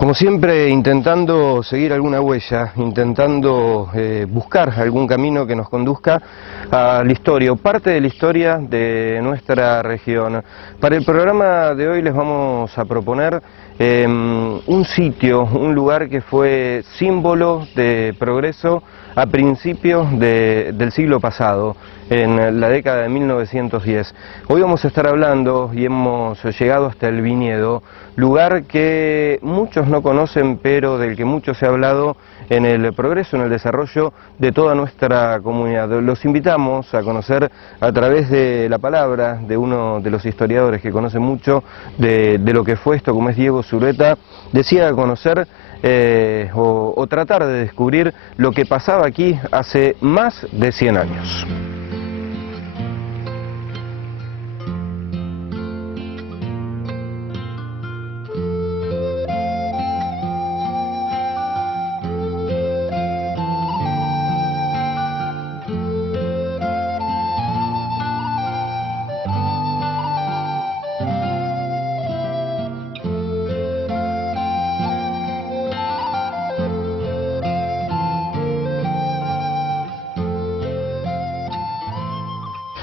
Como siempre, intentando seguir alguna huella, intentando buscar algún camino que nos conduzca a la historia, o parte de la historia de nuestra región. Para el programa de hoy les vamos a proponer un sitio, un lugar que fue símbolo de progreso a principios del siglo pasado, en la década de 1910. Hoy vamos a estar hablando, y hemos llegado hasta el Viñedo, lugar que muchos no conocen, pero del que mucho se ha hablado en el progreso, en el desarrollo de toda nuestra comunidad. Los invitamos a conocer a través de la palabra de uno de los historiadores que conoce mucho de lo que fue esto, como es Diego Zulueta. Decía conocer o tratar de descubrir lo que pasaba aquí hace más de 100 años.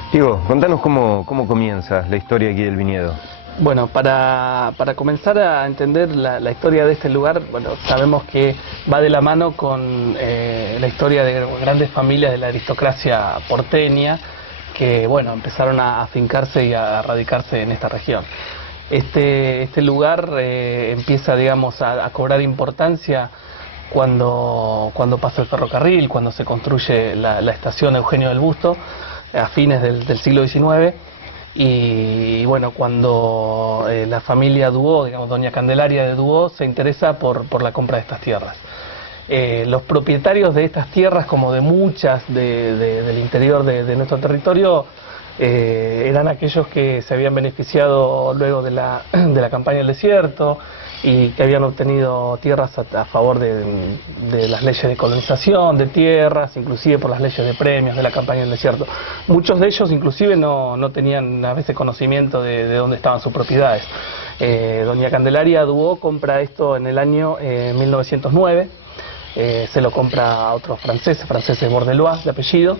Diego, contanos cómo comienza la historia aquí del Viñedo. Bueno, para comenzar a entender la historia de este lugar, bueno, sabemos que va de la mano con la historia de grandes familias de la aristocracia porteña que, bueno, empezaron a afincarse y a radicarse en esta región. Este lugar empieza, digamos, a cobrar importancia cuando pasa el ferrocarril, cuando se construye la estación Eugenio del Busto, a fines del siglo XIX, y bueno, cuando la familia Dubó, digamos doña Candelaria de Dubó, se interesa por la compra de estas tierras. Los propietarios de estas tierras, como de muchas del interior de nuestro territorio, eran aquellos que se habían beneficiado luego de la campaña del desierto y que habían obtenido tierras a favor de las leyes de colonización de tierras, inclusive por las leyes de premios de la campaña del desierto. Muchos de ellos inclusive no tenían a veces conocimiento de dónde estaban sus propiedades. Doña Candelaria Dubó compra esto en el año 1909. Se lo compra a otros franceses Bordelois de apellido,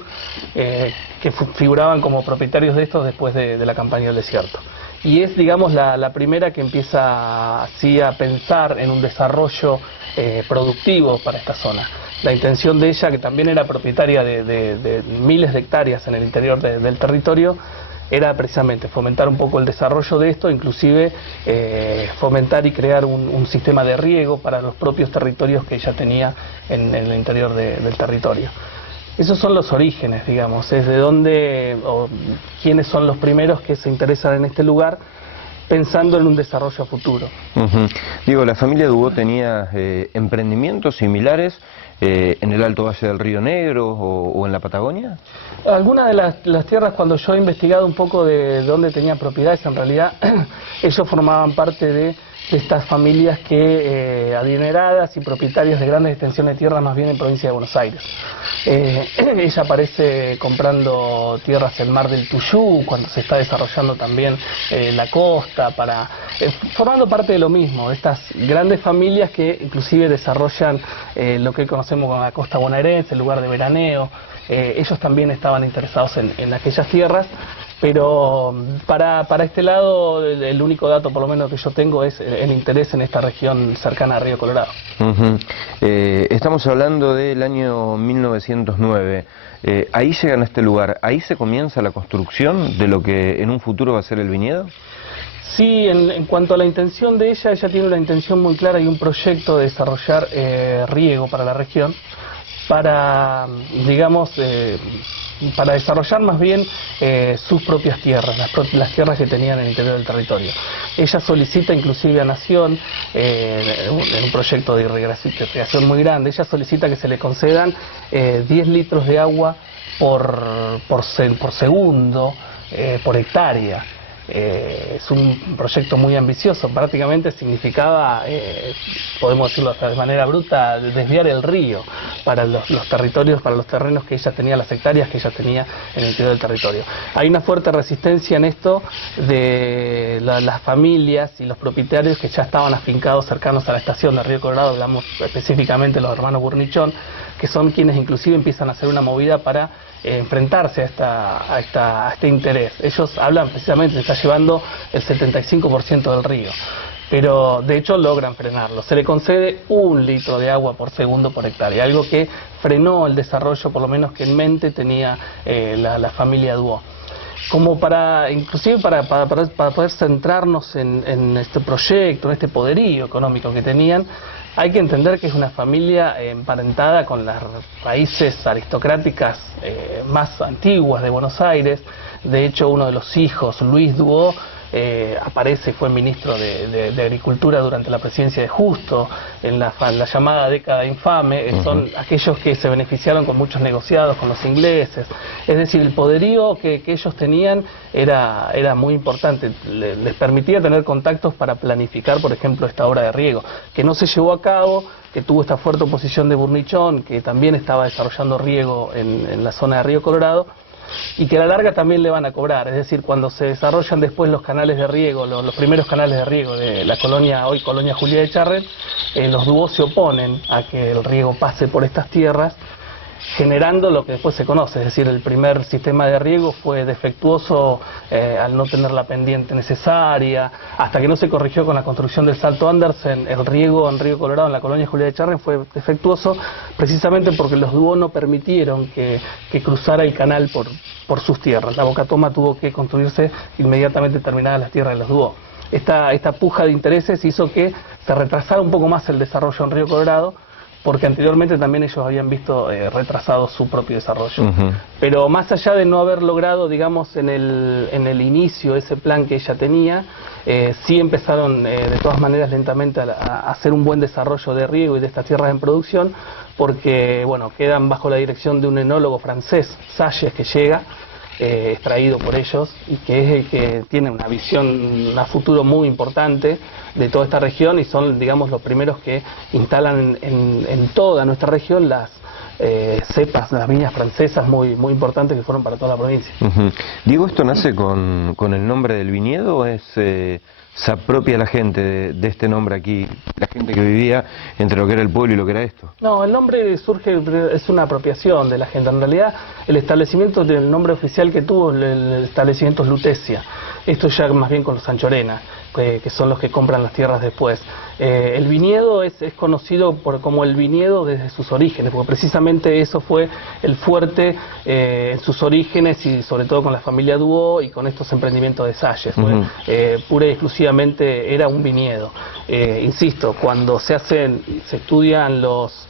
que figuraban como propietarios de estos después de la campaña del desierto. Y es, digamos, la primera que empieza así a pensar en un desarrollo productivo para esta zona. La intención de ella, que también era propietaria de miles de hectáreas en el interior del territorio, era precisamente fomentar un poco el desarrollo de esto, inclusive fomentar y crear un sistema de riego para los propios territorios que ella tenía en el interior del territorio. Esos son los orígenes, digamos, es de dónde o quiénes son los primeros que se interesan en este lugar, pensando en un desarrollo a futuro. Digo, ¿la familia Dubó tenía emprendimientos similares en el Alto Valle del Río Negro o en la Patagonia? Algunas de las tierras, cuando yo he investigado un poco de dónde tenían propiedades, en realidad ellos formaban parte de estas familias que adineradas y propietarias de grandes extensiones de tierra, más bien en provincia de Buenos Aires. Ella aparece comprando tierras en Mar del Tuyú, cuando se está desarrollando también la costa, formando parte de lo mismo, de estas grandes familias que inclusive desarrollan lo que hoy conocemos como la costa bonaerense, el lugar de veraneo. Ellos también estaban interesados en aquellas tierras, pero para este lado el único dato, por lo menos que yo tengo, es el interés en esta región cercana a Río Colorado. Estamos hablando del año 1909. Ahí llegan a este lugar, ahí se comienza la construcción de lo que en un futuro va a ser el viñedo. Sí, en cuanto a la intención de ella tiene una intención muy clara y un proyecto de desarrollar riego para la región, para, digamos, para desarrollar más bien sus propias tierras, las tierras que tenían en el interior del territorio. Ella solicita inclusive a Nación, en un proyecto de irrigación muy grande, ella solicita que se le concedan 10 litros de agua por segundo, por hectárea. es un proyecto muy ambicioso. Prácticamente significaba, podemos decirlo de manera bruta, desviar el río para los territorios, para los terrenos que ella tenía, las hectáreas que ella tenía en el interior del territorio. Hay una fuerte resistencia en esto de las familias y los propietarios que ya estaban afincados cercanos a la estación de Río Colorado, hablamos específicamente los hermanos Burnichón, que son quienes inclusive empiezan a hacer una movida para enfrentarse a este interés. Ellos hablan precisamente, se está llevando el 75% del río, pero de hecho logran frenarlo. Se le concede 1 litro de agua por segundo por hectárea, algo que frenó el desarrollo, por lo menos que en mente tenía la familia Duo. Como inclusive para poder centrarnos en este proyecto, en este poderío económico que tenían, hay que entender que es una familia emparentada con las raíces aristocráticas más antiguas de Buenos Aires. De hecho, uno de los hijos, Luis Duo, fue ministro de Agricultura durante la presidencia de Justo, en la llamada década infame. Son aquellos que se beneficiaron con muchos negociados con los ingleses. Es decir, el poderío que ellos tenían era muy importante. Les permitía tener contactos para planificar, por ejemplo, esta obra de riego, que no se llevó a cabo, que tuvo esta fuerte oposición de Burnichón, que también estaba desarrollando riego en la zona de Río Colorado, y que a la larga también le van a cobrar. Es decir, cuando se desarrollan después los canales de riego, los primeros canales de riego de la colonia, hoy colonia Juliá de Charret, los Duo se oponen a que el riego pase por estas tierras, generando lo que después se conoce. Es decir, el primer sistema de riego fue defectuoso al no tener la pendiente necesaria, hasta que no se corrigió con la construcción del Salto Andersen. El riego en Río Colorado, en la colonia Juliá de Charret, fue defectuoso precisamente porque los Duo no permitieron que cruzara el canal por sus tierras. La Boca Toma tuvo que construirse inmediatamente terminadas las tierras de los Duo. Esta puja de intereses hizo que se retrasara un poco más el desarrollo en Río Colorado, porque anteriormente también ellos habían visto retrasado su propio desarrollo. Pero más allá de no haber logrado, digamos, en el inicio ese plan que ella tenía, sí empezaron de todas maneras lentamente a hacer un buen desarrollo de riego y de estas tierras en producción, porque bueno, quedan bajo la dirección de un enólogo francés, Salles, que llega, extraído por ellos, y que es el que tiene una visión a futuro muy importante de toda esta región, y son, digamos, los primeros que instalan en toda nuestra región las cepas, las viñas francesas muy importantes que fueron para toda la provincia. Diego, ¿esto nace con el nombre del viñedo o se apropia la gente de este nombre aquí, la gente que vivía entre lo que era el pueblo y lo que era esto? No, el nombre surge, es una apropiación de la gente. En realidad, el establecimiento del nombre oficial que tuvo, el establecimiento es Lutecia. Esto ya más bien con los Anchorena, que son los que compran las tierras después. El viñedo es conocido como el viñedo desde sus orígenes, porque precisamente eso fue el fuerte en sus orígenes, y sobre todo con la familia Duo y con estos emprendimientos de Salles. Pura y exclusivamente era un viñedo. Insisto, cuando se estudian los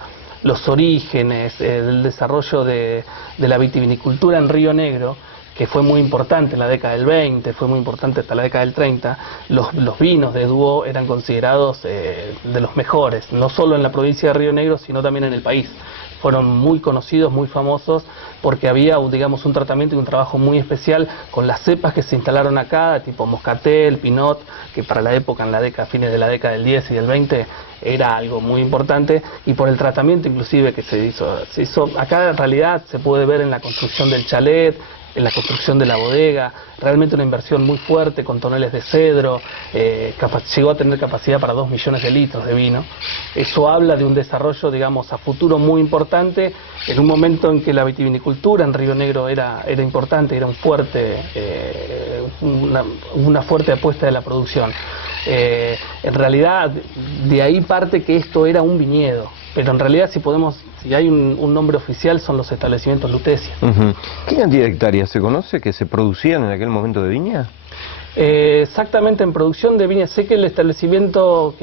orígenes del desarrollo de la vitivinicultura en Río Negro, que fue muy importante en la década del 20, fue muy importante hasta la década del 30, los vinos de Duo eran considerados de los mejores, no solo en la provincia de Río Negro, sino también en el país. Fueron muy conocidos, muy famosos, porque había, digamos, un tratamiento y un trabajo muy especial con las cepas que se instalaron acá, tipo Moscatel, Pinot, que para la época, fines de la década del 10 y del 20, era algo muy importante, y por el tratamiento inclusive que se hizo. Acá en realidad se puede ver en la construcción del chalet, en la construcción de la bodega, realmente una inversión muy fuerte con toneles de cedro, llegó a tener capacidad para 2 millones de litros de vino. Eso habla de un desarrollo, digamos, a futuro muy importante, en un momento en que la vitivinicultura en Río Negro era importante, era una fuerte apuesta de la producción. En realidad, de ahí parte que esto era un viñedo, pero en realidad si hay un nombre oficial, son los establecimientos Lutecia. ¿Qué cantidad de hectáreas se conoce que se producían en aquel momento de viña? Exactamente, en producción de viña, sé que el establecimiento,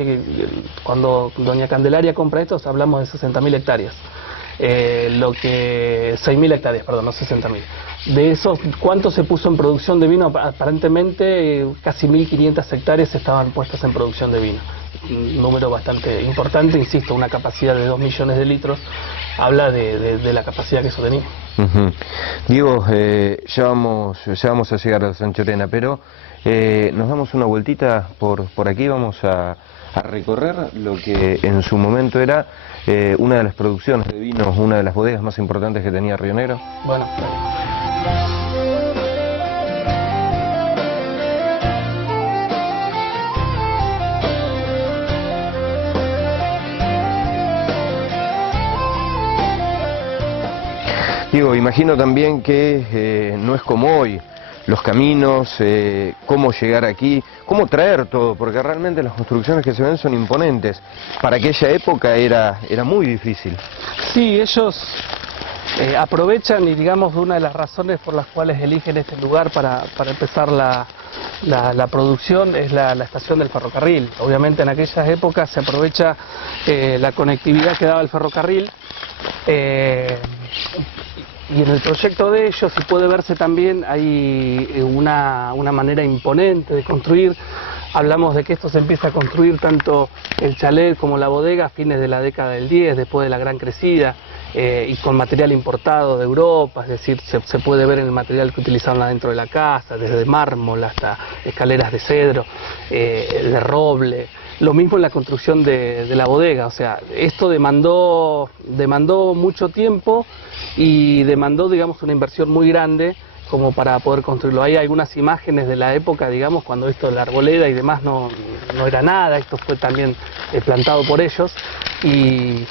cuando doña Candelaria compra estos, hablamos de 60.000 hectáreas. 6.000 hectáreas, perdón, no 60.000. De esos, ¿cuánto se puso en producción de vino? Aparentemente casi 1.500 hectáreas estaban puestas en producción de vino. Un número bastante importante, insisto, una capacidad de 2 millones de litros, habla de la capacidad que eso tenía. Ujú. Diego, ya vamos a llegar a Sancho Lorena, pero nos damos una vueltita por aquí, vamos a recorrer lo que en su momento era una de las producciones de vinos, una de las bodegas más importantes que tenía Río Negro. Bueno. Diego, imagino también que no es como hoy, los caminos, cómo llegar aquí, cómo traer todo, porque realmente las construcciones que se ven son imponentes. Para aquella época era muy difícil. Sí, ellos aprovechan y digamos una de las razones por las cuales eligen este lugar para empezar la producción es la estación del ferrocarril. Obviamente en aquellas épocas se aprovecha la conectividad que daba el ferrocarril. Y en el proyecto de ellos, y puede verse también, hay una manera imponente de construir. Hablamos de que esto se empieza a construir tanto el chalet como la bodega a fines de la década del 10, después de la gran crecida, y con material importado de Europa, es decir, se puede ver en el material que utilizaron adentro de la casa, desde mármol hasta escaleras de cedro, de roble. Lo mismo en la construcción de la bodega, o sea, esto demandó mucho tiempo y demandó, digamos, una inversión muy grande como para poder construirlo. Hay algunas imágenes de la época, digamos, cuando esto de la arboleda y demás no era nada, esto fue también plantado por ellos y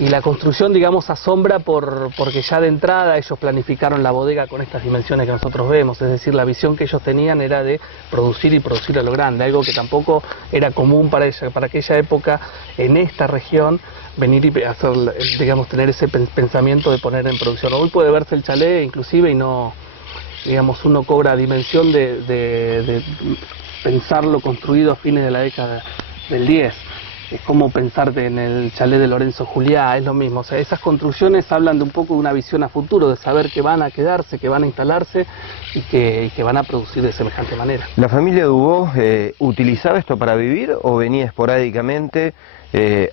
la construcción, digamos, asombra porque ya de entrada ellos planificaron la bodega con estas dimensiones que nosotros vemos, es decir, la visión que ellos tenían era de producir y producir a lo grande, algo que tampoco era común para aquella época en esta región, venir y hacer, digamos, tener ese pensamiento de poner en producción. Hoy puede verse el chalet inclusive y no, digamos, uno cobra dimensión de pensarlo construido a fines de la década del 10. Es como pensarte en el chalet de Lorenzo Juliá, es lo mismo. O sea, esas construcciones hablan de un poco de una visión a futuro, de saber que van a quedarse, que van a instalarse y que van a producir de semejante manera. ¿La familia Dubó utilizaba esto para vivir o venía esporádicamente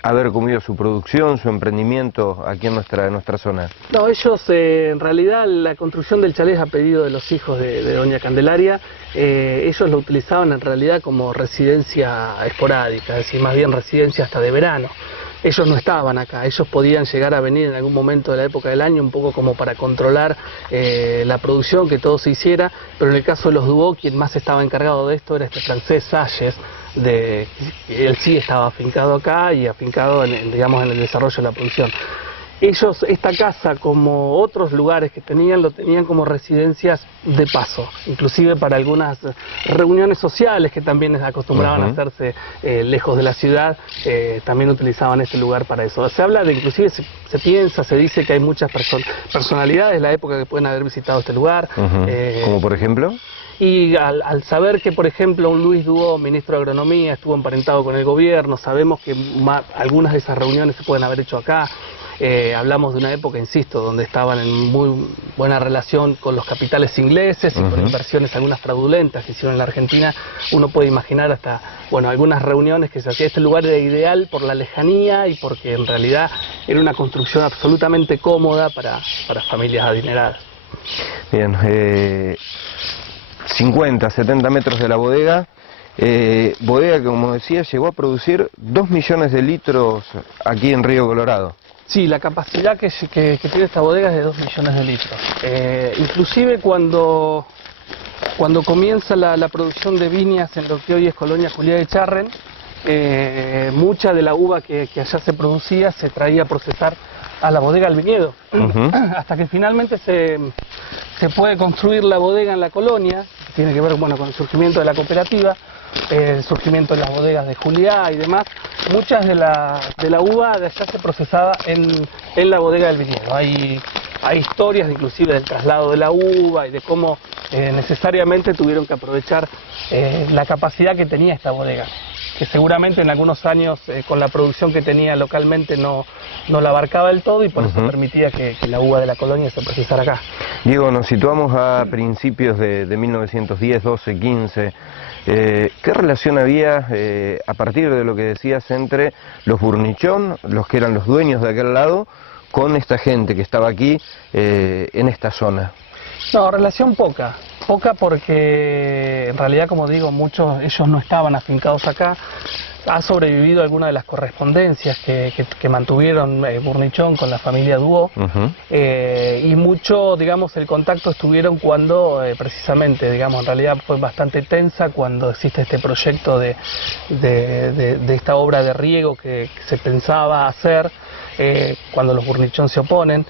a ver cómo iba su producción, su emprendimiento aquí en nuestra zona? No, ellos en realidad la construcción del chalet a pedido de los hijos de doña Candelaria, ellos lo utilizaban en realidad como residencia esporádica, es decir, más bien residencia hasta de verano. Ellos no estaban acá, ellos podían llegar a venir en algún momento de la época del año un poco como para controlar la producción, que todo se hiciera, pero en el caso de los Dubó, quien más estaba encargado de esto era este francés Salles, él sí estaba afincado acá y afincado digamos, en el desarrollo de la producción. Ellos, esta casa, como otros lugares que tenían, lo tenían como residencias de paso, inclusive para algunas reuniones sociales que también acostumbraban a hacerse lejos de la ciudad, también utilizaban este lugar para eso. Se habla de, inclusive se dice que hay muchas personalidades de la época que pueden haber visitado este lugar. ¿Como por ejemplo? Y al saber que, por ejemplo, un Luis Dubó, ministro de Agronomía, estuvo emparentado con el gobierno, sabemos que algunas de esas reuniones se pueden haber hecho acá. Hablamos de una época, insisto, donde estaban en muy buena relación con los capitales ingleses y con inversiones algunas fraudulentas que hicieron en la Argentina. Uno puede imaginar hasta, bueno, algunas reuniones que se hacía. Este lugar era ideal por la lejanía y porque en realidad era una construcción absolutamente cómoda para familias adineradas. Bien, 50, 70 metros de la bodega. Bodega que, como decía, llegó a producir 2 millones de litros aquí en Río Colorado. Sí, la capacidad que tiene esta bodega es de 2 millones de litros. Inclusive cuando comienza la producción de viñas en lo que hoy es Colonia Juliá de Charren, mucha de la uva que allá se producía se traía a procesar a la bodega al viñedo, hasta que finalmente se puede construir la bodega en la colonia, que tiene que ver, bueno, con el surgimiento de la cooperativa, el surgimiento de las bodegas de Juliá y demás. Muchas de la uva de allá se procesaba en la bodega del viñedo. Hay historias inclusive del traslado de la uva y de cómo necesariamente tuvieron que aprovechar la capacidad que tenía esta bodega, que seguramente en algunos años con la producción que tenía localmente no la abarcaba del todo y por eso permitía que la uva de la colonia se procesara acá. Diego, nos situamos a principios de 1910, 12, 15. ¿Qué relación había a partir de lo que decías entre los Burnichón, los que eran los dueños de aquel lado, con esta gente que estaba aquí en esta zona? No, relación poca porque en realidad, como digo, muchos ellos no estaban afincados acá. Ha sobrevivido alguna de las correspondencias que mantuvieron Burnichón con la familia Duó, y mucho, digamos, el contacto estuvieron cuando precisamente, digamos, en realidad fue bastante tensa cuando existe este proyecto de esta obra de riego que se pensaba hacer, cuando los Burnichón se oponen.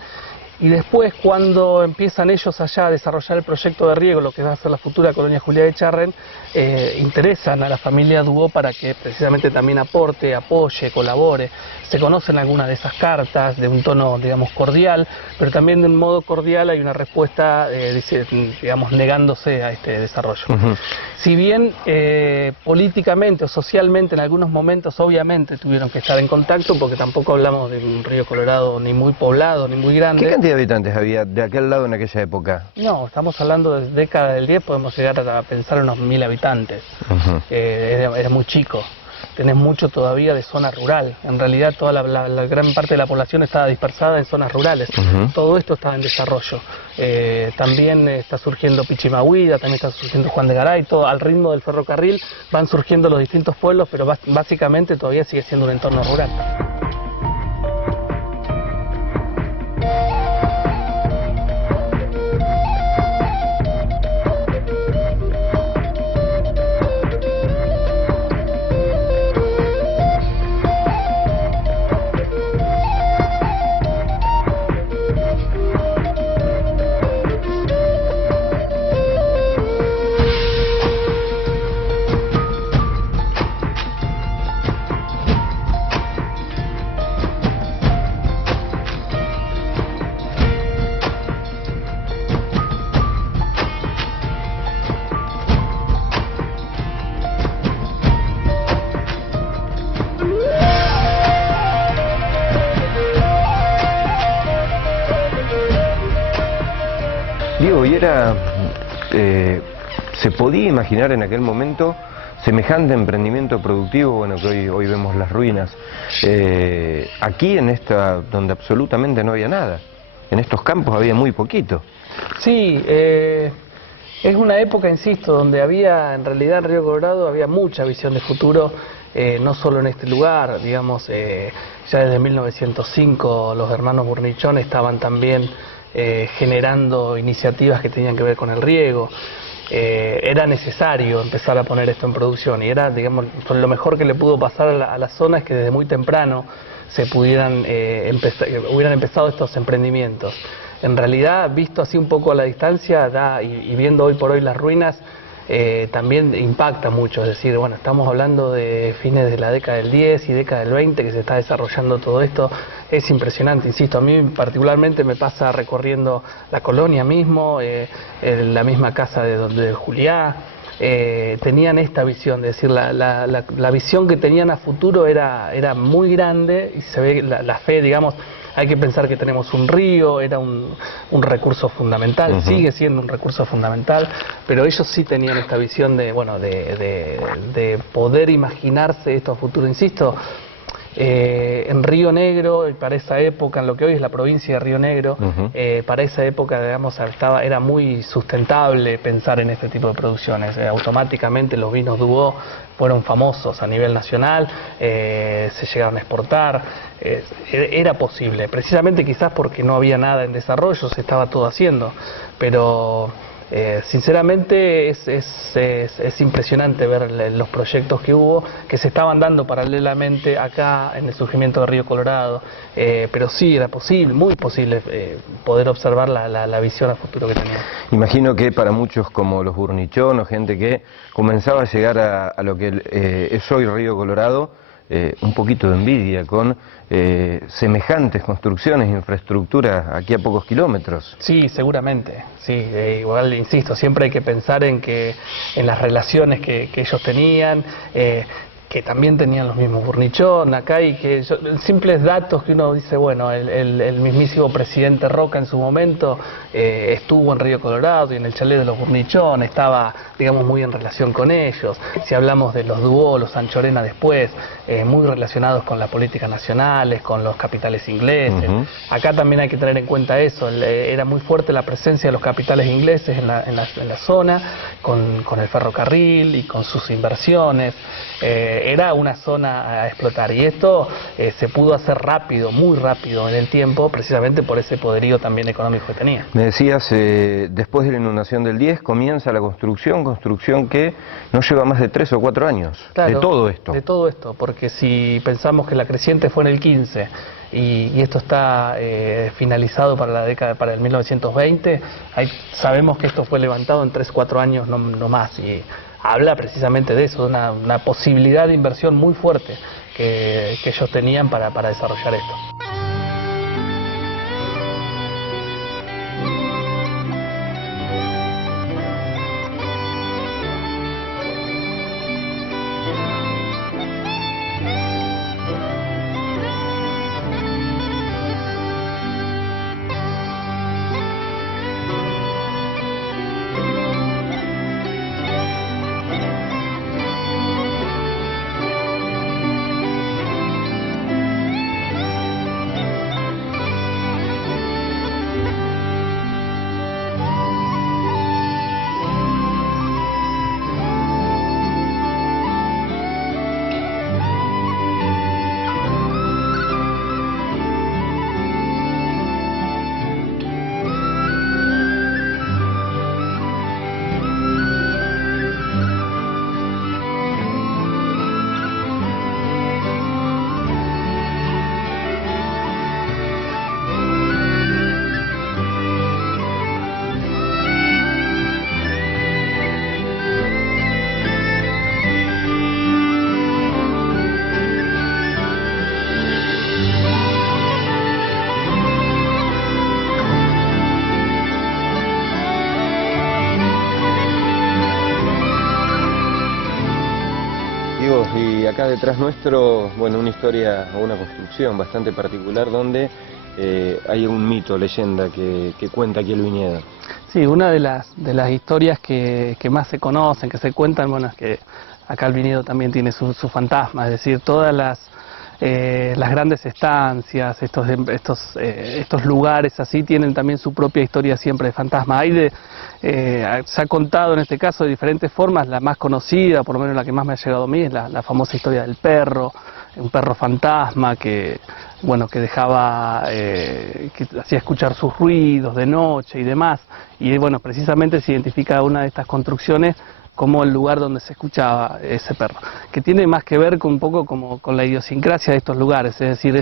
Y después, cuando empiezan ellos allá a desarrollar el proyecto de riego, lo que va a ser la futura colonia Juliá Echarren, interesan a la familia Duó para que precisamente también aporte, apoye, colabore. Se conocen algunas de esas cartas de un tono, digamos, cordial, pero también de un modo cordial hay una respuesta, digamos, negándose a este desarrollo. Si bien políticamente o socialmente en algunos momentos obviamente tuvieron que estar en contacto, porque tampoco hablamos de un río Colorado ni muy poblado ni muy grande. ¿Qué cantidad de habitantes había de aquel lado en aquella época? No, estamos hablando de década del 10, podemos llegar a pensar en unos 1000 habitantes. Era muy chico. Tenés mucho todavía de zona rural. En realidad toda la gran parte de la población estaba dispersada en zonas rurales. Todo esto estaba en desarrollo. También está surgiendo Pichimahuida, también está surgiendo Juan de Garay. Todo al ritmo del ferrocarril van surgiendo los distintos pueblos, pero básicamente todavía sigue siendo un entorno rural. Diego, ¿y se podía imaginar en aquel momento semejante emprendimiento productivo? Bueno, que hoy vemos las ruinas. Aquí en esta, donde absolutamente no había nada, en estos campos había muy poquito. Sí, es una época, insisto, donde había, en realidad en Río Colorado había mucha visión de futuro, no solo en este lugar, digamos, ya desde 1905 los hermanos Burnichón estaban también generando iniciativas que tenían que ver con el riego. Era necesario empezar a poner esto en producción y era, digamos, lo mejor que le pudo pasar a la zona es que desde muy temprano se pudieran hubieran empezado estos emprendimientos. En realidad, visto así un poco a la distancia y viendo hoy por hoy las ruinas, también impacta mucho. Es decir, bueno, estamos hablando de fines de la década del 10 y década del 20 que se está desarrollando todo esto. Es impresionante, insisto, a mí particularmente me pasa recorriendo la colonia mismo, la misma casa de Juliá. Tenían esta visión, es decir, la visión que tenían a futuro era muy grande y se ve la fe, digamos. Hay que pensar que tenemos un río, era un recurso fundamental, sigue siendo un recurso fundamental, pero ellos sí tenían esta visión de, bueno, de poder imaginarse esto a futuro. Insisto, en Río Negro, para esa época, en lo que hoy es la provincia de Río Negro, para esa época, digamos, era muy sustentable pensar en este tipo de producciones. Automáticamente los vinos Duó fueron famosos a nivel nacional, se llegaron a exportar, era posible, precisamente quizás porque no había nada en desarrollo, se estaba todo haciendo, pero sinceramente es impresionante ver los proyectos que hubo, que se estaban dando paralelamente acá en el surgimiento de Río Colorado, pero sí era posible, muy posible, poder observar la visión a futuro que tenía. Imagino que para muchos como los Burnichón o gente que comenzaba a llegar a lo que es hoy Río Colorado, un poquito de envidia con semejantes construcciones, infraestructuras aquí a pocos kilómetros. Sí, seguramente, sí, igual insisto, siempre hay que pensar en las relaciones que ellos tenían, que que también tenían los mismos Burnichón acá, y que simples datos que uno dice, bueno, el mismísimo presidente Roca en su momento estuvo en Río Colorado y en el chalet de los Burnichón, estaba, digamos, muy en relación con ellos. Si hablamos de los Duó, los Anchorena después, muy relacionados con las políticas nacionales, con los capitales ingleses. Acá también hay que tener en cuenta eso, era muy fuerte la presencia de los capitales ingleses en la zona, con el ferrocarril y con sus inversiones. Era una zona a explotar, y esto se pudo hacer rápido, muy rápido en el tiempo, precisamente por ese poderío también económico que tenía. Me decías, después de la inundación del 10 comienza la construcción que no lleva más de 3 o 4 años, claro, de todo esto. De todo esto, porque si pensamos que la creciente fue en el 15 y esto está finalizado para la década, para el 1920, sabemos que esto fue levantado en 3-4 años no más, y habla precisamente de eso, de una posibilidad de inversión muy fuerte que ellos tenían para desarrollar esto. Y acá detrás nuestro, bueno, una historia o una construcción bastante particular donde hay un mito, leyenda que cuenta aquí el viñedo. Sí, una de las historias que más se conocen, que se cuentan, bueno, es que acá el viñedo también tiene su fantasma, es decir, todas las grandes estancias, estos lugares así tienen también su propia historia siempre de fantasma. Se ha contado en este caso de diferentes formas. La más conocida, por lo menos la que más me ha llegado a mí, es la famosa historia del perro, un perro fantasma que dejaba, que hacía escuchar sus ruidos de noche y demás. Y bueno, precisamente se identifica una de estas construcciones como el lugar donde se escuchaba ese perro, que tiene más que ver con un poco como con la idiosincrasia de estos lugares, es decir,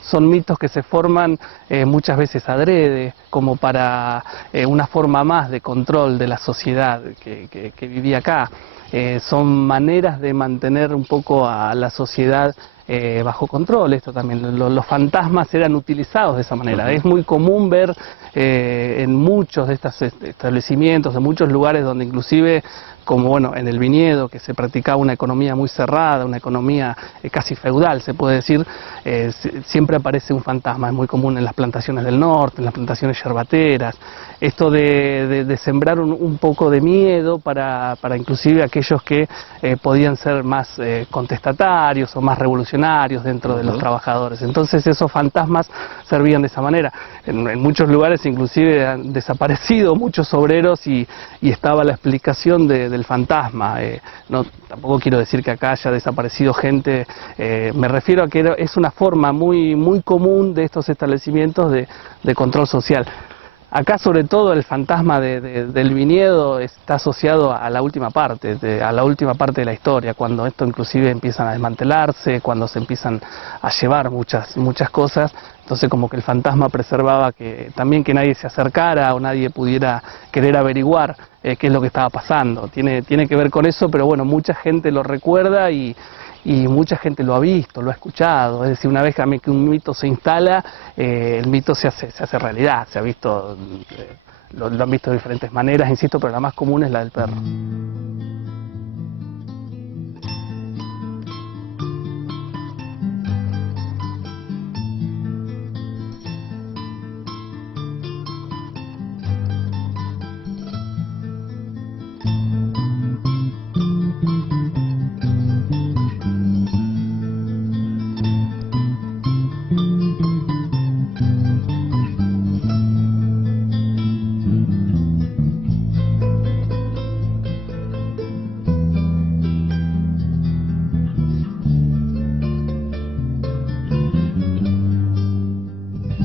son mitos que se forman muchas veces adrede, como para una forma más de control de la sociedad que vivía acá. Son maneras de mantener un poco a la sociedad bajo control. Esto también, los fantasmas eran utilizados de esa manera. Es muy común ver en muchos de estos establecimientos, en muchos lugares donde inclusive, como bueno, en el viñedo, que se practicaba una economía muy cerrada, una economía casi feudal, se puede decir, siempre aparece un fantasma. Es muy común en las plantaciones del norte, en las plantaciones yerbateras, esto de sembrar un poco de miedo para inclusive aquellos que podían ser más contestatarios o más revolucionarios dentro de los trabajadores. Entonces esos fantasmas servían de esa manera. En muchos lugares inclusive han desaparecido muchos obreros y estaba la explicación del fantasma. Tampoco quiero decir que acá haya desaparecido gente, me refiero a que es una forma muy común de estos establecimientos de control social. Acá sobre todo el fantasma del viñedo está asociado a la última parte, de la historia, cuando esto inclusive empiezan a desmantelarse, cuando se empiezan a llevar muchas cosas. Entonces como que el fantasma preservaba que nadie se acercara o nadie pudiera querer averiguar qué es lo que estaba pasando. Tiene que ver con eso, pero bueno, mucha gente lo recuerda y mucha gente lo ha visto, lo ha escuchado. Es decir, una vez que un mito se instala, el mito se hace realidad. Se ha visto, lo han visto de diferentes maneras, insisto, pero la más común es la del perro.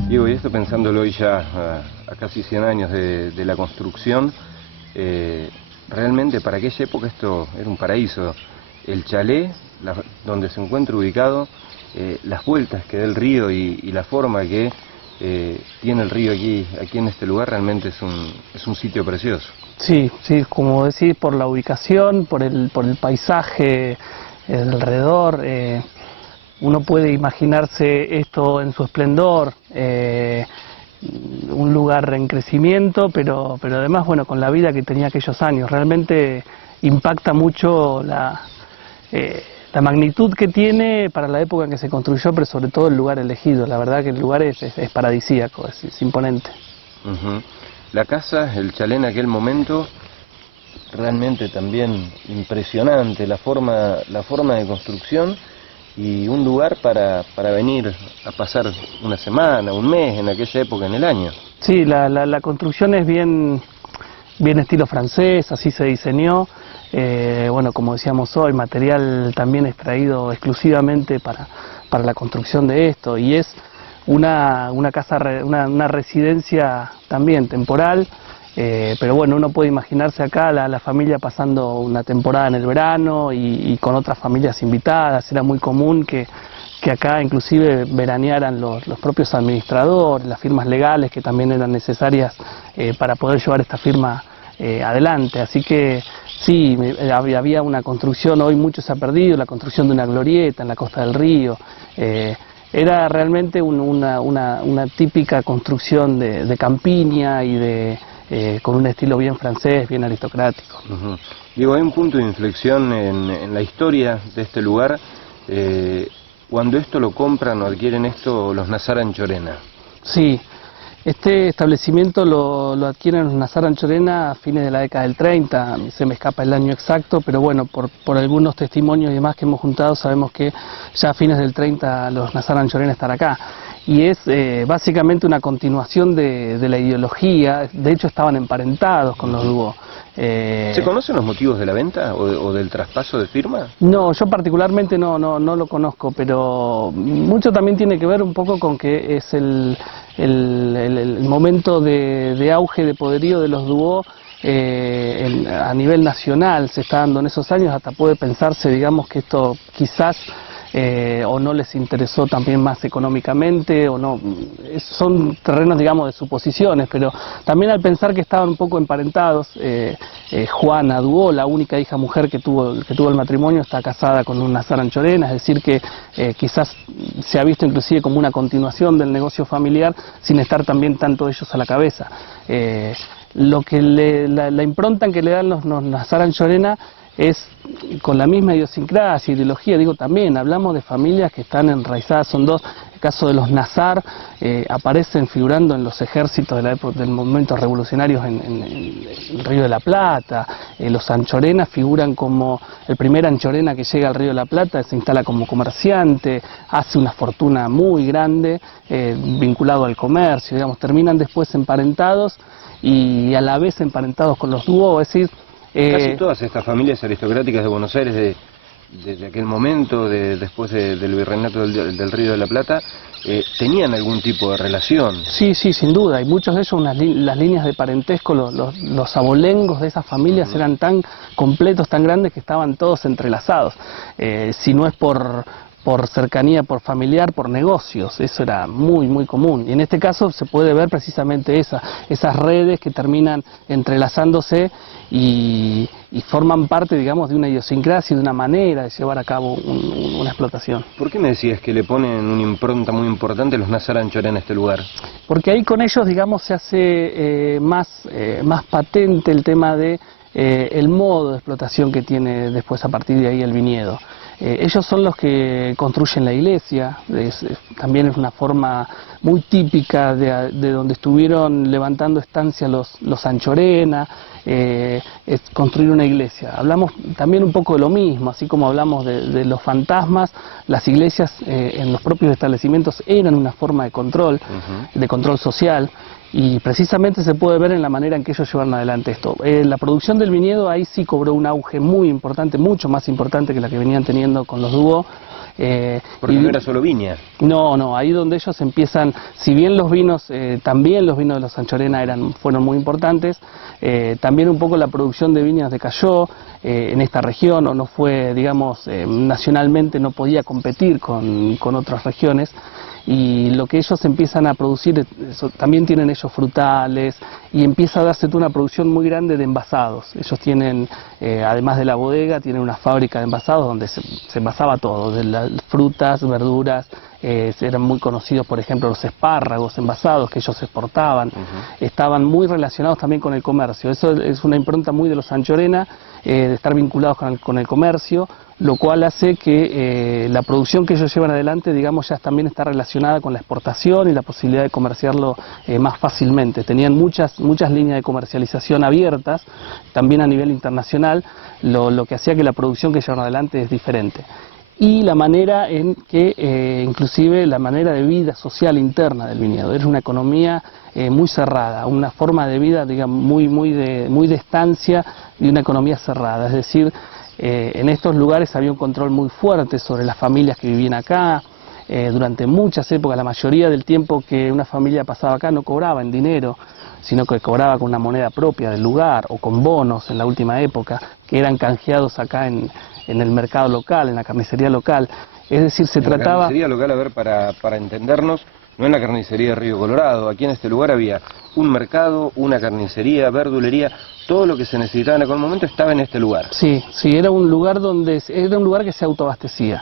Diego, y esto pensándolo hoy ya a casi 100 años de la construcción, realmente para aquella época esto era un paraíso. El chalet, donde se encuentra ubicado, las vueltas que da el río y la forma que tiene el río aquí en este lugar, realmente es un sitio precioso. Sí, sí, como decís, por la ubicación, por el paisaje alrededor, uno puede imaginarse esto en su esplendor, un lugar en crecimiento, pero además, bueno, con la vida que tenía aquellos años. Realmente impacta mucho la magnitud que tiene para la época en que se construyó, pero sobre todo el lugar elegido. La verdad que el lugar es paradisíaco, es imponente. Uh-huh. La casa, el chalet en aquel momento, realmente también impresionante, la forma de construcción, y un lugar para venir a pasar una semana, un mes en aquella época en el año. Sí, la construcción es bien estilo francés, así se diseñó. Bueno, como decíamos hoy, material también extraído exclusivamente para la construcción de esto, y es una casa, una residencia también temporal, pero bueno, uno puede imaginarse acá la familia pasando una temporada en el verano y con otras familias invitadas. Era muy común que acá inclusive veranearan los propios administradores, las firmas legales que también eran necesarias para poder llevar esta firma adelante. Así que sí, había una construcción, hoy mucho se ha perdido, la construcción de una glorieta en la costa del río. Era realmente una típica construcción de campiña y con un estilo bien francés, bien aristocrático. Uh-huh. Digo, hay un punto de inflexión en la historia de este lugar, cuando esto lo compran o adquieren esto los Nazar Anchorena. Sí, este establecimiento lo adquieren los Nazar Anchorena a fines de la década del 30, se me escapa el año exacto, pero bueno, por algunos testimonios y demás que hemos juntado, sabemos que ya a fines del 30 los Nazar Anchorena están acá. Y es básicamente una continuación de la ideología. De hecho estaban emparentados con los Dubó. ¿Se conocen los motivos de la venta o del traspaso de firma? No, yo particularmente no lo conozco, pero mucho también tiene que ver un poco con que es el momento de auge de poderío de los Dubó. A nivel nacional se está dando en esos años. Hasta puede pensarse, digamos, que esto quizás o no les interesó también más económicamente, o no, son terrenos, digamos, de suposiciones, pero también al pensar que estaban un poco emparentados, Juana Dubó, la única hija mujer que tuvo el matrimonio, está casada con un Nazar Anchorena, es decir que quizás se ha visto inclusive como una continuación del negocio familiar, sin estar también tanto ellos a la cabeza. Lo que la impronta que le dan los Nazar Anchorena es con la misma idiosincrasia, ideología. Digo, también hablamos de familias que están enraizadas, son dos. El caso de los Nazar aparecen figurando en los ejércitos de la época del momentos revolucionarios en el Río de la Plata. Los Anchorena figuran como el primer Anchorena que llega al Río de la Plata, se instala como comerciante, hace una fortuna muy grande vinculado al comercio, digamos, terminan después emparentados y a la vez emparentados con los Dubó, es decir, casi todas estas familias aristocráticas de Buenos Aires de aquel momento, después del virreinato del Río de la Plata, tenían algún tipo de relación. Sí, sí, sin duda, y muchos de ellos, las líneas de parentesco, los abolengos de esas familias eran tan completos, tan grandes, que estaban todos entrelazados. Si no es por cercanía, por familiar, por negocios, eso era muy, muy común. Y en este caso se puede ver precisamente esas redes que terminan entrelazándose y forman parte, digamos, de una idiosincrasia, de una manera de llevar a cabo una explotación. ¿Por qué me decías que le ponen una impronta muy importante los Nazar Anchorena en este lugar? Porque ahí con ellos, digamos, se hace más patente el tema de el modo de explotación que tiene después a partir de ahí el viñedo. Ellos son los que construyen la iglesia, también es una forma muy típica de donde estuvieron levantando estancia los Anchorena, es construir una iglesia. Hablamos también un poco de lo mismo, así como hablamos de los fantasmas, las iglesias en los propios establecimientos eran una forma de control, de control social. Y precisamente se puede ver en la manera en que ellos llevaron adelante esto. La producción del viñedo ahí sí cobró un auge muy importante, mucho más importante que la que venían teniendo con los Dubó. Porque no era solo viña. No, ahí donde ellos empiezan, si bien los vinos, también los vinos de los Sanchorena fueron muy importantes, también un poco la producción de viñas decayó en esta región, o no fue, digamos, nacionalmente no podía competir con otras regiones. Y lo que ellos empiezan a producir, también tienen ellos frutales, y empieza a darse toda una producción muy grande de envasados. Ellos tienen, además de la bodega, tienen una fábrica de envasados donde se envasaba todo, de las frutas, verduras, eran muy conocidos, por ejemplo, los espárragos envasados que ellos exportaban. Estaban muy relacionados también con el comercio. Eso es una impronta muy de los Sanchorena, de estar vinculados con el comercio, lo cual hace que la producción que ellos llevan adelante, digamos, ya también está relacionada con la exportación y la posibilidad de comerciarlo más fácilmente. Tenían muchas líneas de comercialización abiertas, también a nivel internacional, lo que hacía que la producción que llevan adelante es diferente. Y la manera en que, inclusive la manera de vida social interna del viñedo, era una economía muy cerrada, una forma de vida, digamos, muy de estancia, y una economía cerrada, es decir, en estos lugares había un control muy fuerte sobre las familias que vivían acá. Durante muchas épocas, la mayoría del tiempo que una familia pasaba acá no cobraba en dinero, sino que cobraba con una moneda propia del lugar o con bonos en la última época, que eran canjeados acá en el mercado local, en la carnicería local. Es decir, se trataba... La carnicería local, a ver, para entendernos, no en la carnicería de Río Colorado. Aquí en este lugar había un mercado, una carnicería, verdulería, todo lo que se necesitaba en aquel momento estaba en este lugar. Sí, era un lugar que se autoabastecía.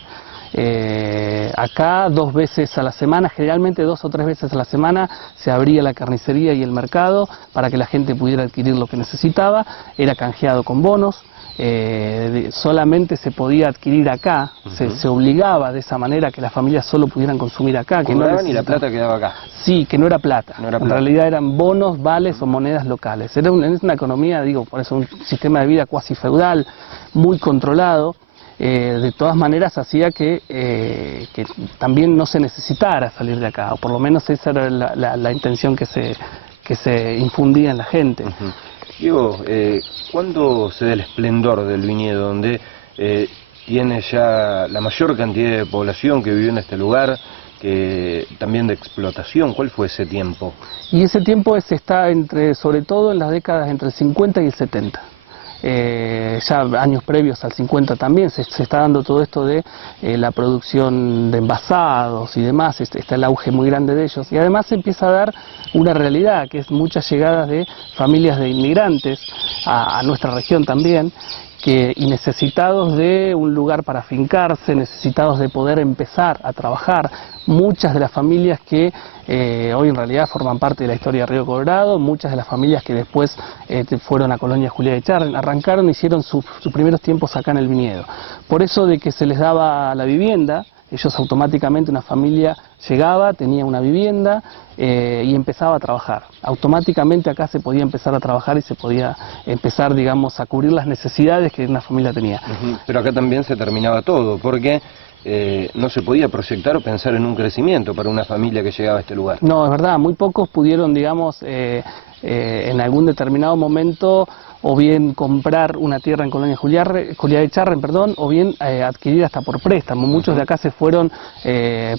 Acá 2 veces a la semana, generalmente 2 o 3 veces a la semana, se abría la carnicería y el mercado para que la gente pudiera adquirir lo que necesitaba. Era canjeado con bonos. Solamente se podía adquirir acá, se obligaba de esa manera que las familias solo pudieran consumir acá. Que no y la plata quedaba acá. Sí, que no era plata. En realidad eran bonos, vales o monedas locales. Era una economía, digo, por eso un sistema de vida cuasi feudal, muy controlado. De todas maneras hacía que también no se necesitara salir de acá, o por lo menos esa era la intención que se infundía en la gente. Diego, ¿cuándo se da el esplendor del viñedo, donde tiene ya la mayor cantidad de población que vivió en este lugar, que también de explotación? ¿Cuál fue ese tiempo? Y ese tiempo está sobre todo en las décadas entre el 50 y el 70. Ya años previos al 50 también se está dando todo esto de la producción de envasados y demás, está el auge muy grande de ellos, y además se empieza a dar una realidad que es muchas llegadas de familias de inmigrantes a nuestra región también, y necesitados de un lugar para afincarse, necesitados de poder empezar a trabajar. Muchas de las familias que hoy en realidad forman parte de la historia de Río Colorado, muchas de las familias que después fueron a Colonia Juliá de Echarri, arrancaron, hicieron sus primeros tiempos acá en el viñedo. Por eso de que se les daba la vivienda, ellos automáticamente, una familia llegaba, tenía una vivienda y empezaba a trabajar. Automáticamente acá se podía empezar a trabajar y se podía empezar, digamos, a cubrir las necesidades que una familia tenía. Pero acá también se terminaba todo, porque no se podía proyectar o pensar en un crecimiento para una familia que llegaba a este lugar. No, es verdad, muy pocos pudieron, digamos, en algún determinado momento, o bien comprar una tierra en Colonia Juliá de Echarri, o bien adquirir hasta por préstamo. Muchos de acá se fueron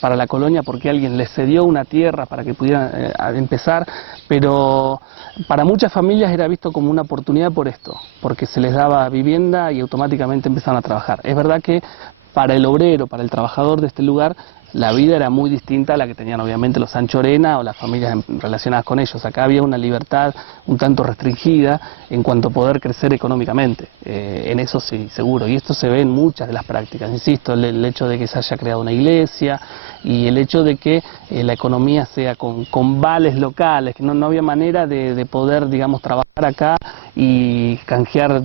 para la colonia porque alguien les cedió una tierra para que pudieran empezar, pero para muchas familias era visto como una oportunidad por esto, porque se les daba vivienda y automáticamente empezaron a trabajar. Es verdad que para el obrero, para el trabajador de este lugar, la vida era muy distinta a la que tenían obviamente los Sanchorena o las familias relacionadas con ellos. Acá había una libertad un tanto restringida en cuanto a poder crecer económicamente, en eso sí, seguro. Y esto se ve en muchas de las prácticas, insisto, el hecho de que se haya creado una iglesia y el hecho de que la economía sea con vales locales, que no había manera de poder, digamos, trabajar acá y canjear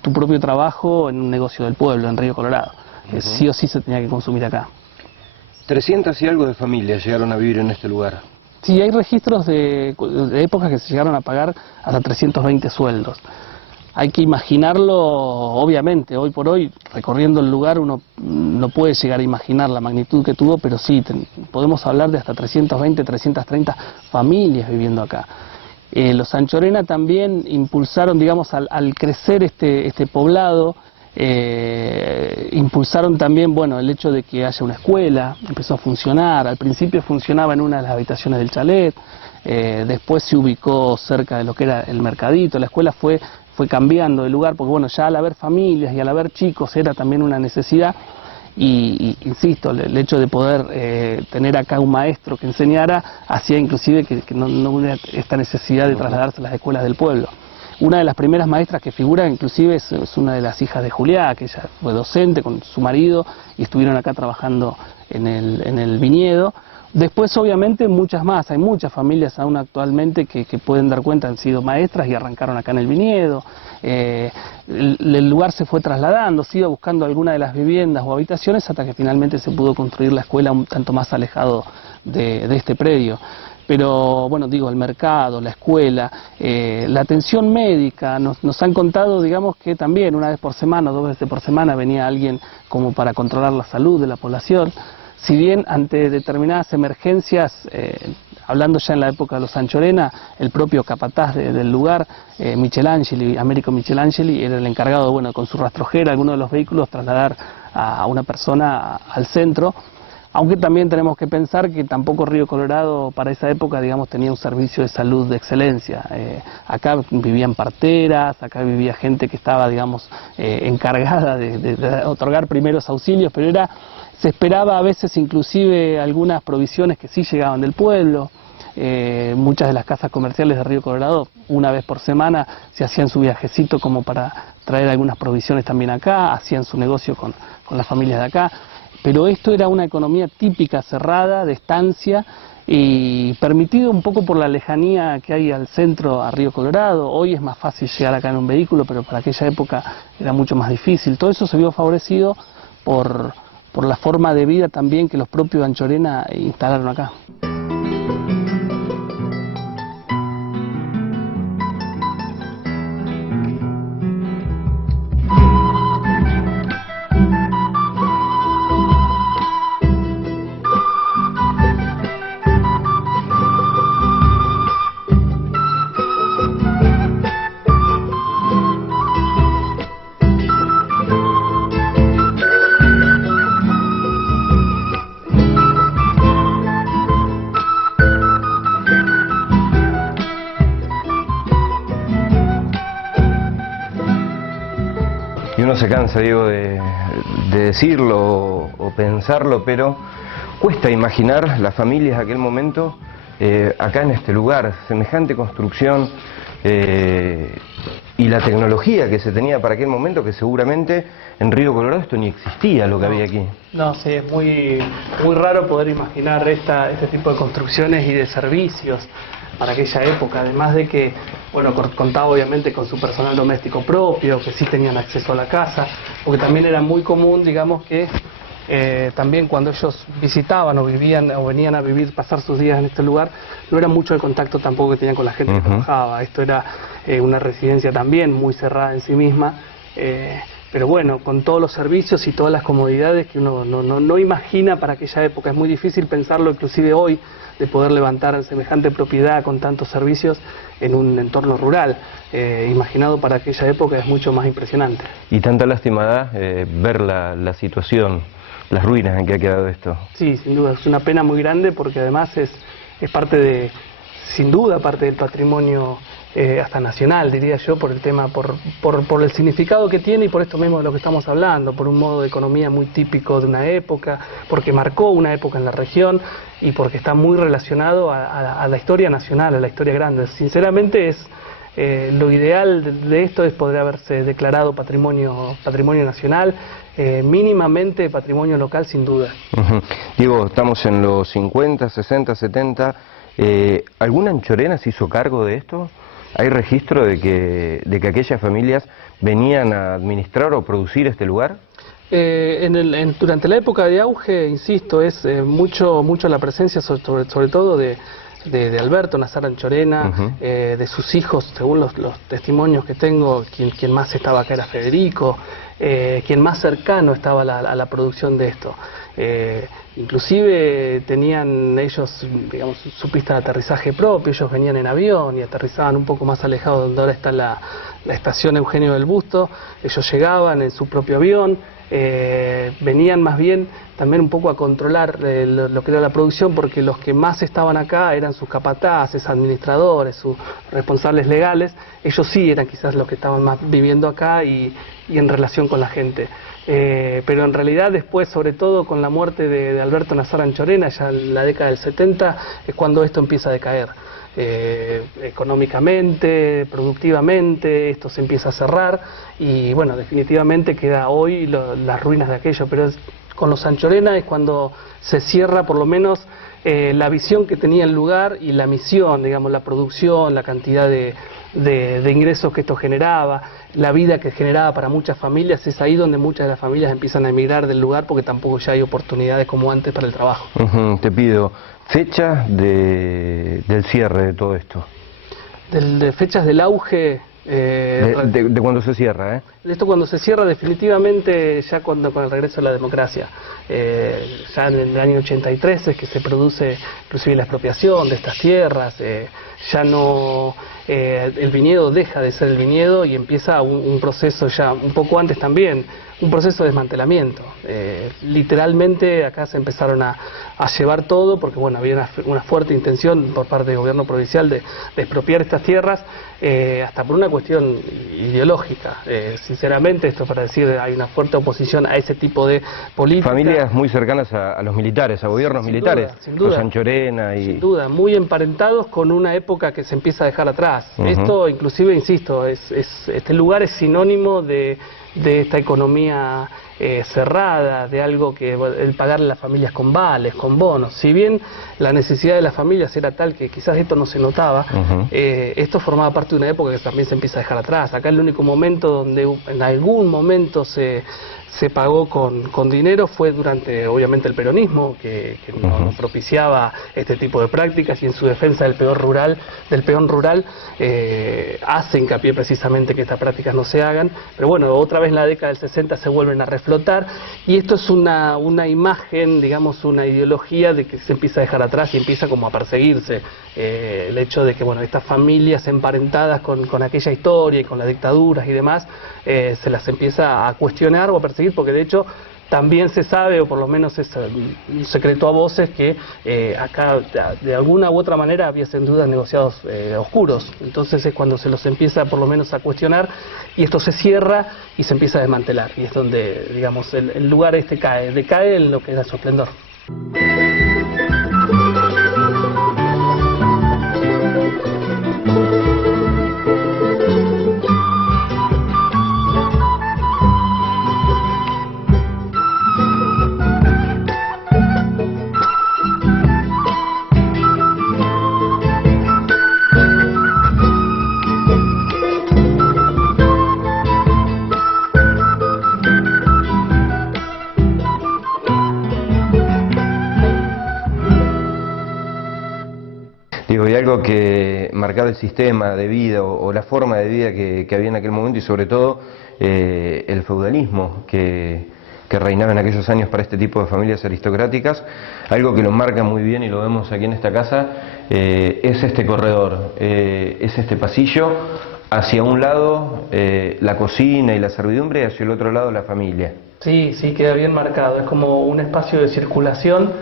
tu propio trabajo en un negocio del pueblo, en Río Colorado. Sí o sí se tenía que consumir acá. 300 y algo de familias llegaron a vivir en este lugar. Sí, hay registros de épocas que se llegaron a pagar hasta 320 sueldos. Hay que imaginarlo, obviamente, hoy por hoy, recorriendo el lugar, uno no puede llegar a imaginar la magnitud que tuvo, pero sí, podemos hablar de hasta 320, 330 familias viviendo acá. Los Sanchorena también impulsaron, digamos, al crecer este poblado, impulsaron también, bueno, el hecho de que haya una escuela, empezó a funcionar. Al principio funcionaba en una de las habitaciones del chalet, después se ubicó cerca de lo que era el mercadito. La escuela fue cambiando de lugar porque, bueno, ya al haber familias y al haber chicos era también una necesidad. Y insisto, el hecho de poder tener acá un maestro que enseñara hacía inclusive que no hubiera esta necesidad de trasladarse a las escuelas del pueblo. Una de las primeras maestras que figura inclusive es una de las hijas de Juliá, que ella fue docente con su marido y estuvieron acá trabajando en el viñedo. Después, obviamente, muchas más. Hay muchas familias aún actualmente que pueden dar cuenta, han sido maestras y arrancaron acá en el viñedo. El lugar se fue trasladando, se iba buscando alguna de las viviendas o habitaciones hasta que finalmente se pudo construir la escuela un tanto más alejado de este predio. Pero, bueno, digo, el mercado, la escuela, la atención médica, nos han contado, digamos, que también una vez por semana o 2 veces por semana venía alguien como para controlar la salud de la población. Si bien ante determinadas emergencias, hablando ya en la época de los Anchorena, el propio capataz del lugar, Michelangeli, Américo Michelangeli, era el encargado, bueno, con su rastrojera, alguno de los vehículos, trasladar a una persona al centro. Aunque también tenemos que pensar que tampoco Río Colorado para esa época, digamos, tenía un servicio de salud de excelencia. Acá vivían parteras, acá vivía gente que estaba, digamos, encargada de otorgar primeros auxilios, pero se esperaba a veces inclusive algunas provisiones que sí llegaban del pueblo. Muchas de las casas comerciales de Río Colorado, una vez por semana, se hacían su viajecito como para traer algunas provisiones también acá, hacían su negocio con las familias de acá. Pero esto era una economía típica, cerrada, de estancia, y permitido un poco por la lejanía que hay al centro, a Río Colorado. Hoy es más fácil llegar acá en un vehículo, pero para aquella época era mucho más difícil. Todo eso se vio favorecido por la forma de vida también que los propios Anchorena instalaron acá. Uno se cansa, digo, de decirlo o pensarlo, pero cuesta imaginar las familias de aquel momento acá en este lugar, semejante construcción y la tecnología que se tenía para aquel momento, que seguramente en Río Colorado esto ni existía, lo que había aquí. No, sí, es muy raro poder imaginar este tipo de construcciones y de servicios para aquella época, además de que, bueno, contaba obviamente con su personal doméstico propio, que sí tenían acceso a la casa, porque también era muy común, digamos, que también cuando ellos visitaban o vivían o venían a vivir, pasar sus días en este lugar, no era mucho el contacto tampoco que tenían con la gente que trabajaba. Esto era una residencia también muy cerrada en sí misma, pero bueno, con todos los servicios y todas las comodidades que uno no imagina para aquella época. Es muy difícil pensarlo inclusive hoy, de poder levantar semejante propiedad con tantos servicios en un entorno rural. Imaginado para aquella época es mucho más impresionante. Y tanta lástima da ver la situación, las ruinas en que ha quedado esto. Sí, sin duda, es una pena muy grande porque además es parte sin duda, parte del patrimonio hasta nacional, diría yo, por el tema, por el significado que tiene y por esto mismo de lo que estamos hablando, por un modo de economía muy típico de una época, porque marcó una época en la región y porque está muy relacionado a la historia nacional, a la historia grande. Sinceramente lo ideal de esto es poder haberse declarado patrimonio nacional, mínimamente patrimonio local sin duda. Diego, estamos en los 50, 60, 70, ¿alguna Anchorena se hizo cargo de esto? ¿Hay registro de que aquellas familias venían a administrar o producir este lugar? Durante la época de auge, insisto, es mucho la presencia sobre todo de Alberto Nazar Anchorena, de sus hijos, según los testimonios que tengo, quien más estaba acá era Federico, quien más cercano estaba a la producción de esto. Inclusive tenían ellos, digamos, su pista de aterrizaje propio, ellos venían en avión y aterrizaban un poco más alejados de donde ahora está la estación Eugenio del Busto. Ellos llegaban en su propio avión, venían más bien también un poco a controlar lo que era la producción, porque los que más estaban acá eran sus capataces, administradores, sus responsables legales. Ellos sí eran quizás los que estaban más viviendo acá y en relación con la gente. Pero en realidad después, sobre todo con la muerte de Alberto Nazar Anchorena, ya en la década del 70, es cuando esto empieza a decaer. Económicamente, productivamente, esto se empieza a cerrar y bueno, definitivamente queda hoy las ruinas de aquello, pero con los Anchorena es cuando se cierra por lo menos la visión que tenía el lugar y la misión, digamos, la producción, la cantidad de ingresos que esto generaba, la vida que generaba para muchas familias. Es ahí donde muchas de las familias empiezan a emigrar del lugar porque tampoco ya hay oportunidades como antes para el trabajo. Te pido fecha del cierre de todo esto. De fechas del auge... de cuando se cierra, Esto cuando se cierra definitivamente ya con el regreso de la democracia. Ya en el año 83 es que se produce inclusive la expropiación de estas tierras, ya no... el viñedo deja de ser el viñedo y empieza un proceso ya un poco antes también, un proceso de desmantelamiento. Literalmente acá se empezaron a llevar todo porque bueno, había una fuerte intención por parte del gobierno provincial de expropiar estas tierras, hasta por una cuestión ideológica. Sinceramente, esto para decir, hay una fuerte oposición a ese tipo de política. Familias muy cercanas a los militares, a gobiernos militares, sin duda, los Anchorena y... Sin duda, muy emparentados con una época que se empieza a dejar atrás. Esto, inclusive, insisto, este lugar es sinónimo de esta economía cerrada, de algo que el pagarle a las familias con vales, con bonos. Si bien la necesidad de las familias era tal que quizás esto no se notaba, esto formaba parte de una época que también se empieza a dejar atrás. Acá el único momento donde en algún momento se pagó con dinero fue durante, obviamente, el peronismo, que no propiciaba este tipo de prácticas, y en su defensa del peón rural, hace hincapié precisamente que estas prácticas no se hagan. Pero bueno, otra vez en la década del 60 se vuelven a reflotar, y esto es una imagen, digamos, una ideología de que se empieza a dejar atrás y empieza como a perseguirse. El hecho de que, bueno, estas familias emparentadas con aquella historia y con las dictaduras y demás, se las empieza a cuestionar o a perseguir, porque de hecho también se sabe, o por lo menos es un secreto a voces, que acá de alguna u otra manera había sin duda negociados oscuros. Entonces es cuando se los empieza por lo menos a cuestionar, y esto se cierra y se empieza a desmantelar, y es donde, digamos, el lugar este decae en lo que era su esplendor. Y algo que marcaba el sistema de vida o la forma de vida que había en aquel momento, y sobre todo el feudalismo que reinaba en aquellos años para este tipo de familias aristocráticas. Algo que lo marca muy bien, y lo vemos aquí en esta casa, es este corredor, es este pasillo. Hacia un lado la cocina y la servidumbre, y hacia el otro lado la familia. Sí, queda bien marcado. Es como un espacio de circulación,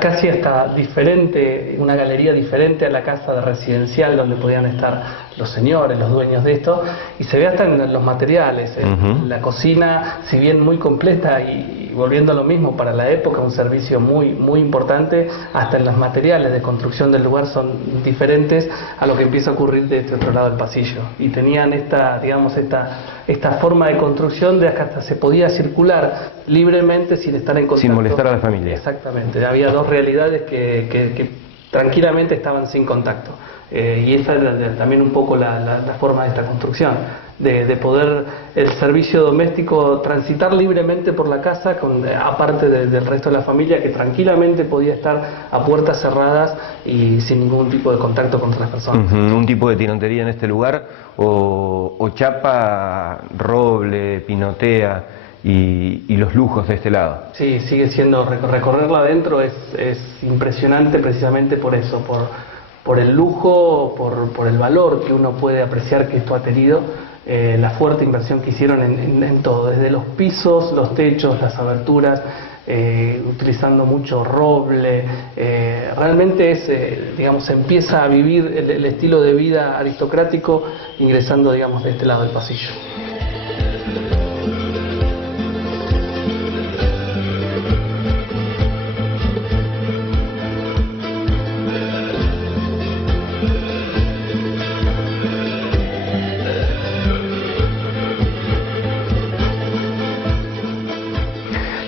casi hasta diferente, una galería diferente a la casa de residencial donde podían estar los señores, los dueños de esto, y se ve hasta en los materiales. La cocina, si bien muy completa y volviendo a lo mismo para la época, un servicio muy importante, hasta en los materiales de construcción del lugar son diferentes a lo que empieza a ocurrir de este otro lado del pasillo. Y tenían esta forma de construcción de que hasta se podía circular libremente sin estar en contacto. Sin molestar a la familia. Exactamente. Había dos realidades que tranquilamente estaban sin contacto. Y esa era también un poco la forma de esta construcción, de poder el servicio doméstico transitar libremente por la casa, aparte del resto de la familia, que tranquilamente podía estar a puertas cerradas y sin ningún tipo de contacto con otras personas. Un tipo de tirantería en este lugar, o chapa, roble, pinotea y los lujos de este lado. Sí, sigue siendo, recorrerla adentro es impresionante precisamente por eso, por el lujo, por el valor que uno puede apreciar que esto ha tenido, la fuerte inversión que hicieron en todo, desde los pisos, los techos, las aberturas, utilizando mucho roble. Realmente digamos, se empieza a vivir el estilo de vida aristocrático ingresando, digamos, de este lado del pasillo.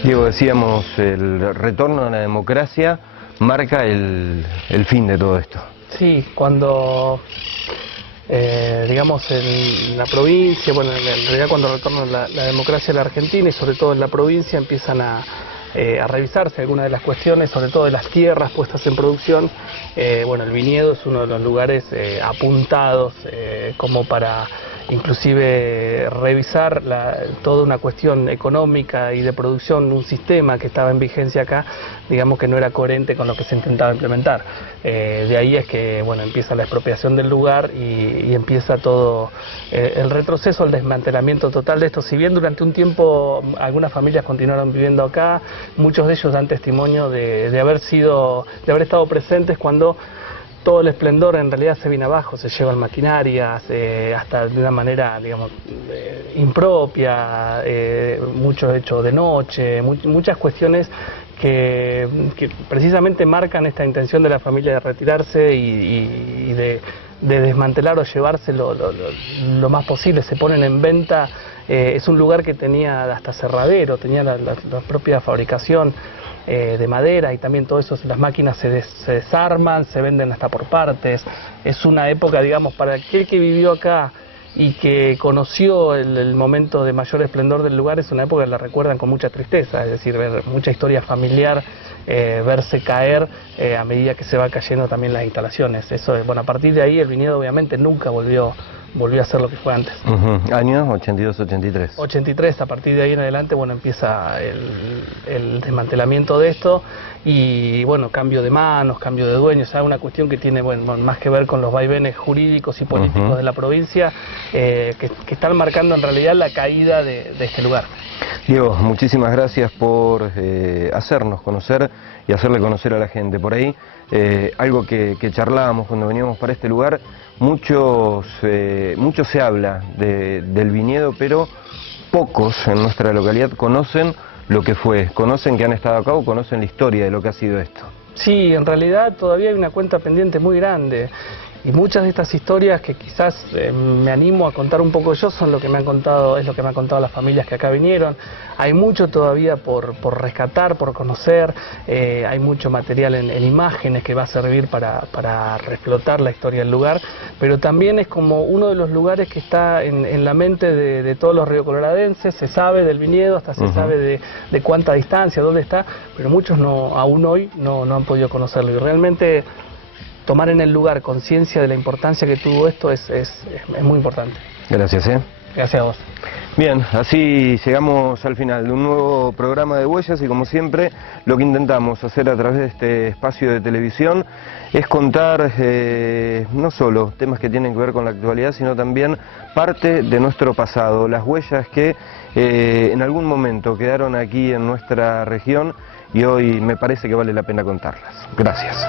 Diego, decíamos, el retorno a la democracia marca el fin de todo esto. Sí, cuando, digamos, en la provincia, bueno, en realidad cuando retorna la democracia a la Argentina y sobre todo en la provincia empiezan a revisarse algunas de las cuestiones, sobre todo de las tierras puestas en producción. Bueno, el viñedo es uno de los lugares apuntados como para inclusive revisar toda una cuestión económica y de producción, un sistema que estaba en vigencia acá, digamos que no era coherente con lo que se intentaba implementar. De ahí es que, bueno, empieza la expropiación del lugar y empieza todo el retroceso, el desmantelamiento total de esto. Si bien durante un tiempo algunas familias continuaron viviendo acá, muchos de ellos dan testimonio de haber estado presentes cuando todo el esplendor en realidad se viene abajo, se llevan maquinarias, hasta de una manera, digamos, impropia, mucho hecho de noche, muchas cuestiones que precisamente marcan esta intención de la familia de retirarse y de desmantelar o llevarse lo más posible. Se ponen en venta, es un lugar que tenía hasta cerradero, tenía la propia fabricación de madera, y también todo eso, las máquinas se desarman, se venden hasta por partes. Es una época, digamos, para aquel que vivió acá y que conoció el momento de mayor esplendor del lugar, es una época que la recuerdan con mucha tristeza, es decir, ver mucha historia familiar, verse caer a medida que se va cayendo también las instalaciones. Eso es, bueno, a partir de ahí el viñedo obviamente nunca volvió a ser lo que fue antes. Años 82-83. 83, a partir de ahí en adelante, bueno, empieza el desmantelamiento de esto y, bueno, cambio de manos, cambio de dueños, ¿sabes? Una cuestión que tiene, bueno, más que ver con los vaivenes jurídicos y políticos de la provincia, que están marcando en realidad la caída de este lugar. Diego, muchísimas gracias por hacernos conocer y hacerle conocer a la gente. Por ahí, algo que charlábamos cuando veníamos para este lugar, mucho se habla del viñedo, pero pocos en nuestra localidad conocen lo que fue, conocen que han estado acá o conocen la historia de lo que ha sido esto. Sí, en realidad todavía hay una cuenta pendiente muy grande. Y muchas de estas historias que quizás me animo a contar un poco yo son lo que me han contado, es lo que me han contado las familias que acá vinieron. Hay mucho todavía por rescatar, por conocer, hay mucho material en imágenes que va a servir para reflotar la historia del lugar, pero también es como uno de los lugares que está en la mente de todos los riocoloradenses. Se sabe del viñedo, hasta se sabe de cuánta distancia, dónde está, pero muchos aún hoy no han podido conocerlo, y realmente tomar en el lugar conciencia de la importancia que tuvo esto es muy importante. Gracias. Gracias a vos. Bien, así llegamos al final de un nuevo programa de Huellas, y como siempre lo que intentamos hacer a través de este espacio de televisión es contar no solo temas que tienen que ver con la actualidad, sino también parte de nuestro pasado, las huellas que en algún momento quedaron aquí en nuestra región y hoy me parece que vale la pena contarlas. Gracias.